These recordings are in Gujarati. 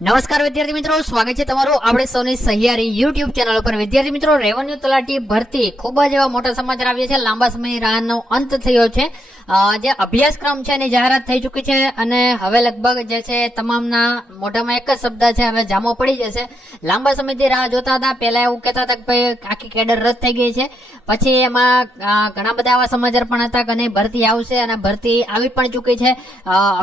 નમસ્કાર વિદ્યાર્થી મિત્રો, સ્વાગત છે તમારું આપણે સૌની સહિયારી યુટ્યુબ ચેનલ ઉપર। વિદ્યાર્થી મિત્રો, રેવન્યુ તલાટી ભરતી ખૂબ જ એવા મોટા સમાચાર આવ્યા છે। લાંબા સમયની રાહનો અંત થયો છે। જે અભ્યાસક્રમ છે એની જાહેરાત થઈ ચૂકી છે અને હવે લગભગ જે છે તમામના મોઢામાં એક જ શબ્દ છે, હવે જામો પડી જશે। લાંબા સમયથી રાહ જોતા હતા। પહેલા એવું કહેતા હતા કે ભાઈ આખી કેડર રદ થઈ ગઈ છે, પછી એમાં ઘણા બધા એવા સમાચાર પણ હતા કે નહીં ભરતી આવશે અને ભરતી આવી પણ ચૂકી છે।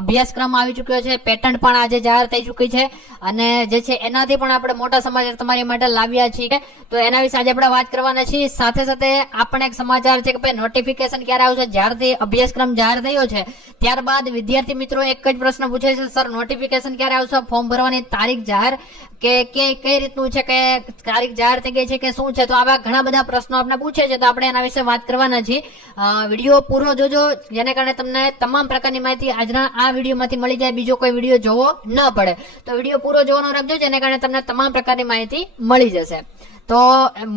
અભ્યાસક્રમ આવી ચૂક્યો છે, પેટર્ન પણ આજે જાહેર થઈ ચૂકી છે અને જે છે એનાથી પણ આપણે મોટા સમાચાર તમારી માટે લાવ્યા છીએ। તો એના વિશે આજે આપણે વાત કરવાના છીએ। સાથે સાથે આપણે એક સમાચાર છે કે ભાઈ નોટિફિકેશન ક્યારે આવશે। જ્યારથી અભ્યાસક્રમ જાહેર થયો છે ત્યારબાદ વિદ્યાર્થી મિત્રો એક જ પ્રશ્ન પૂછે છે, સર નોટિફિકેશન ક્યારે આવશે, ફોર્મ ભરવાની તારીખ જાહેર કે કઈ રીતનું છે, કે તારીખ જાહેર થઈ ગઈ છે કે શું છે। તો આવા ઘણા બધા પ્રશ્નો આપણે પૂછે છે, તો આપણે એના વિશે વાત કરવાના છીએ। વિડીયો પૂરો જોજો, જેને કારણે તમને તમામ પ્રકારની માહિતી આજના આ વિડીયોમાંથી મળી જાય, બીજો કોઈ વિડીયો જોવો ન પડે। તો વિડીયો પૂરો જોવાનો રાખજો, જેને કારણે તમને તમામ પ્રકારની માહિતી મળી જશે। તો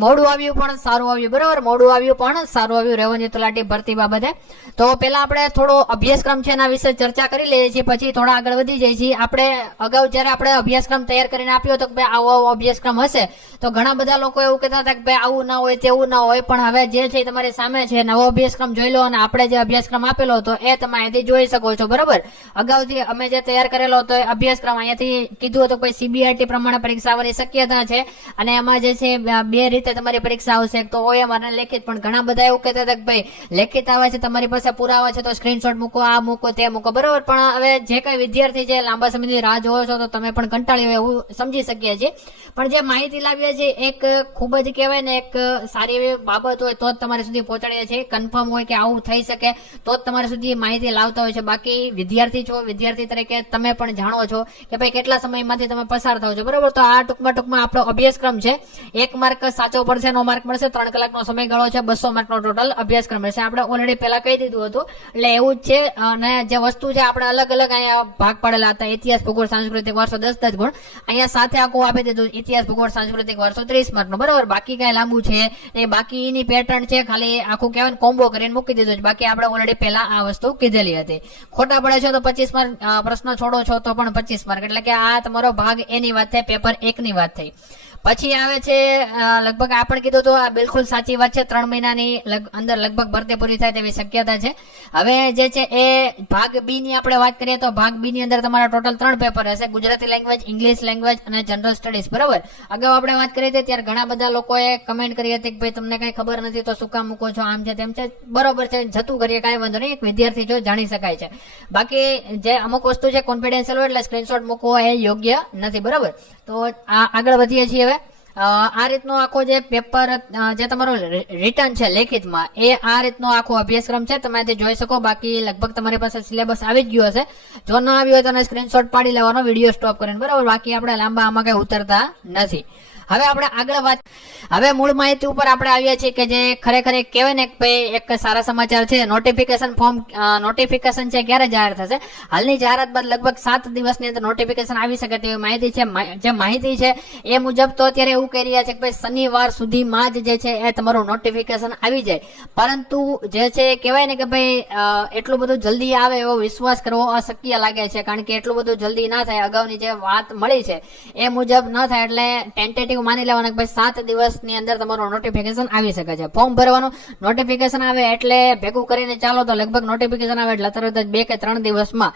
મોડું આવ્યું પણ સારું આવ્યું, બરાબર, મોડું આવ્યું પણ સારું આવ્યું રેવન્યુ તલાટી ભરતી બાબતે। તો પેલા આપણે થોડો અભ્યાસક્રમ છે એના વિશે ચર્ચા કરી લઈએ છીએ, પછી થોડા આગળ વધી જઈએ છીએ। આપણે અગાઉ જયારે આપણે અભ્યાસક્રમ તૈયાર કરીને આપ્યો હતો કે ભાઈ આવો અભ્યાસક્રમ હશે, તો ઘણા બધા લોકો એવું કહેતા હતા કે ભાઈ આવું ના હોય તેવું ના હોય, પણ હવે જે છે તમારી સામે છે, નવો અભ્યાસક્રમ જોઈ લો અને આપણે જે અભ્યાસક્રમ આપેલો હતો એ તમે અહીંથી જોઈ શકો છો, બરાબર। અગાઉથી અમે જે તૈયાર કરેલો હતો અભ્યાસક્રમ અહીંયાથી કીધું હતું કે CBRT પ્રમાણે પરીક્ષા આવવાની શક્યતા છે અને એમાં જે છે બે રીતે તમારી પરીક્ષા આવશે, તો OM અને લેખિત। પણ ઘણા બધા એવું કહેતા હતા કે ભાઈ લેખિત આવે છે, તમારી પાસે પુરાવા છે તો સ્ક્રીનશોટ મૂકો, આ મૂકો તે મૂકો, બરાબર। પણ હવે જે કઈ વિદ્યાર્થી છે લાંબા સમયની રાહ જોવો છો તો તમે પણ કંટાળી હોય એવું સમજી શકીએ છીએ, પણ જે માહિતી લાવીએ છીએ એક ખૂબ જ કહેવાય ને એક સારી એવી બાબત હોય તો જ તમારી સુધી પહોંચાડીએ છીએ, કન્ફર્મ હોય કે આવું થઈ શકે તો જ તમારી સુધી માહિતી લાવતા હોય છે। બાકી વિદ્યાર્થી છો, વિદ્યાર્થી તરીકે તમે પણ જાણો છો કે ભાઈ કેટલા સમયમાંથી તમે પસાર થાવ છો, બરાબર। તો આ ટૂંકમાં આપણો અભ્યાસક્રમ છે, 1 માર્ક સાચો પડશે, 9 માર્ક મળશે, 3 કલાકનો સમયગાળો છે, 200 માર્કનો ટોટલ અભ્યાસક્રમ રહેશે। આપણે ઓલરેડી પહેલા કહી દીધું હતું, એટલે એવું જ છે। અને જે વસ્તુ છે આપણે અલગ અલગ અહીંયા ભાગ પાડેલા હતા, ઇતિહાસ, ભૂગોળ, સાંસ્કૃતિક વારસો 10 ગુણ, અહીંયા સાથે આખું આપી દીધું, ઇતિહાસ, ભૂગોળ, સાંસ્કૃતિક વારસો 30 માર્કનો, બરાબર। બાકી કઈ લાંબુ છે એ બાકીની પેટર્ન છે, ખાલી આખું કહેવાય કોમ્બો કરીને મૂકી દીધું છે, બાકી આપણે ઓલરેડી પહેલા આ વસ્તુ કીધેલી હતી। ખોટા પડે છે તો 25 માર્ક, પ્રશ્ન છોડો છો તો પણ 25 માર્ક, એટલે કે આ તમારો ભાગ એની વાત થઈ, પેપર 1 ની વાત થઈ। પછી આવે છે લગભગ આ પણ કીધું તો આ બિલકુલ સાચી વાત છે, 3 મહિનાની અંદર લગભગ ભરતી પૂરી થાય તેવી શક્યતા છે। હવે જે છે એ ભાગ બી ની આપણે વાત કરીએ તો ભાગ બી ની અંદર તમારા ટોટલ 3 પેપર હશે, ગુજરાતી લેંગ્વેજ, ઇંગ્લિશ લેંગ્વેજ અને જનરલ સ્ટડીઝ, બરાબર। અગાઉ આપણે વાત કરી હતી ત્યારે ઘણા બધા લોકોએ કમેન્ટ કરી હતી કે ભાઈ તમને કઈ ખબર નથી તો શું કામ મૂકો છો, આમ છે તેમ છે, બરોબર છે, જતું કરીએ, કાંઈ વાંધો નહીં, એક વિદ્યાર્થી જો જાણી શકાય છે। બાકી જે અમુક વસ્તુ છે કોન્ફિડેન્શિયલ હોય એટલે સ્ક્રીનશોટ મૂકવો એ યોગ્ય નથી, બરાબર। તો આગળ વધીએ છીએ। હવે આ રીતનો આખો જે પેપર જે તમારો રિટર્ન છે લેખિતમાં, એ આ રીતનો આખો અભ્યાસક્રમ છે, તમે તે જોઈ શકો। બાકી લગભગ તમારી પાસે સિલેબસ આવી જ ગયો હશે, જો ન આવ્યો હોય તો સ્ક્રીનશોટ પાડી લેવાનો વિડીયો સ્ટોપ કરીને, બરાબર। બાકી આપણે લાંબા આમાં કઈ ઉતરતા નથી। હવે આપણે આગળ વાત, હવે મૂળ માહિતી ઉપર આપણે આવ્યા છીએ કે જે ખરેખર કહેવાય ને ભાઈ એક સારા સમાચાર છે, નોટિફિકેશન ફોર્મ, નોટિફિકેશન છે ક્યારે જાહેર થશે, હાલની જાહેરાત બાદ લગભગ 7 દિવસની અંદર નોટિફિકેશન આવી શકે તેવી માહિતી છે। જે માહિતી છે એ મુજબ તો અત્યારે એવું કહી રહ્યા છે કે ભાઈ શનિવાર સુધીમાં જ જે છે એ તમારું નોટિફિકેશન આવી જાય, પરંતુ જે છે કહેવાય ને કે ભાઈ એટલું બધું જલ્દી આવે એવો વિશ્વાસ કરવો અશક્ય લાગે છે, કારણ કે એટલું બધું જલ્દી ના થાય, અગાઉની જે વાત મળી છે એ મુજબ ન થાય, એટલે ટેન્ટેટિવ માની લેવાના કે ભાઈ 7 દિવસની અંદર તમારું નોટિફિકેશન આવી શકે છે। ફોર્મ ભરવાનું નોટિફિકેશન આવે એટલે ભેગું કરીને ચાલો તો લગભગ નોટિફિકેશન આવે એટલે તરત જ 2 કે 3 દિવસમાં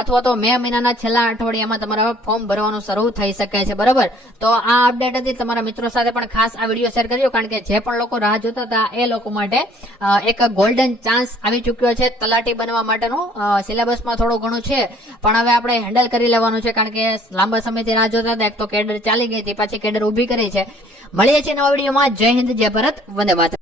અથવા તો મે મહિનાના છેલ્લા અઠવાડિયામાં તમારા ફોર્મ ભરવાનું શરૂ થઈ શકે છે, બરાબર। તો આ અપડેટ હતી, તમારા મિત્રો સાથે પણ ખાસ આ વિડીયો શેર કરજો, કારણ કે જે પણ લોકો રાહ જોતા હતા એ લોકો માટે એક ગોલ્ડન ચાન્સ આવી ચૂક્યો છે તલાટી બનવા માટેનું। સિલેબસમાં થોડું ઘણું છે પણ હવે આપણે હેન્ડલ કરી લેવાનું છે, કારણ કે લાંબા સમયથી રાહ જોતા હતા, એક તો કેડર ચાલી ગઈ હતી, પાછી કેડર ઉભી કરી છે। મળીએ છીએ નવા વિડીયોમાં। જય હિન્દ, જય ભારત, વંદે માતરમ।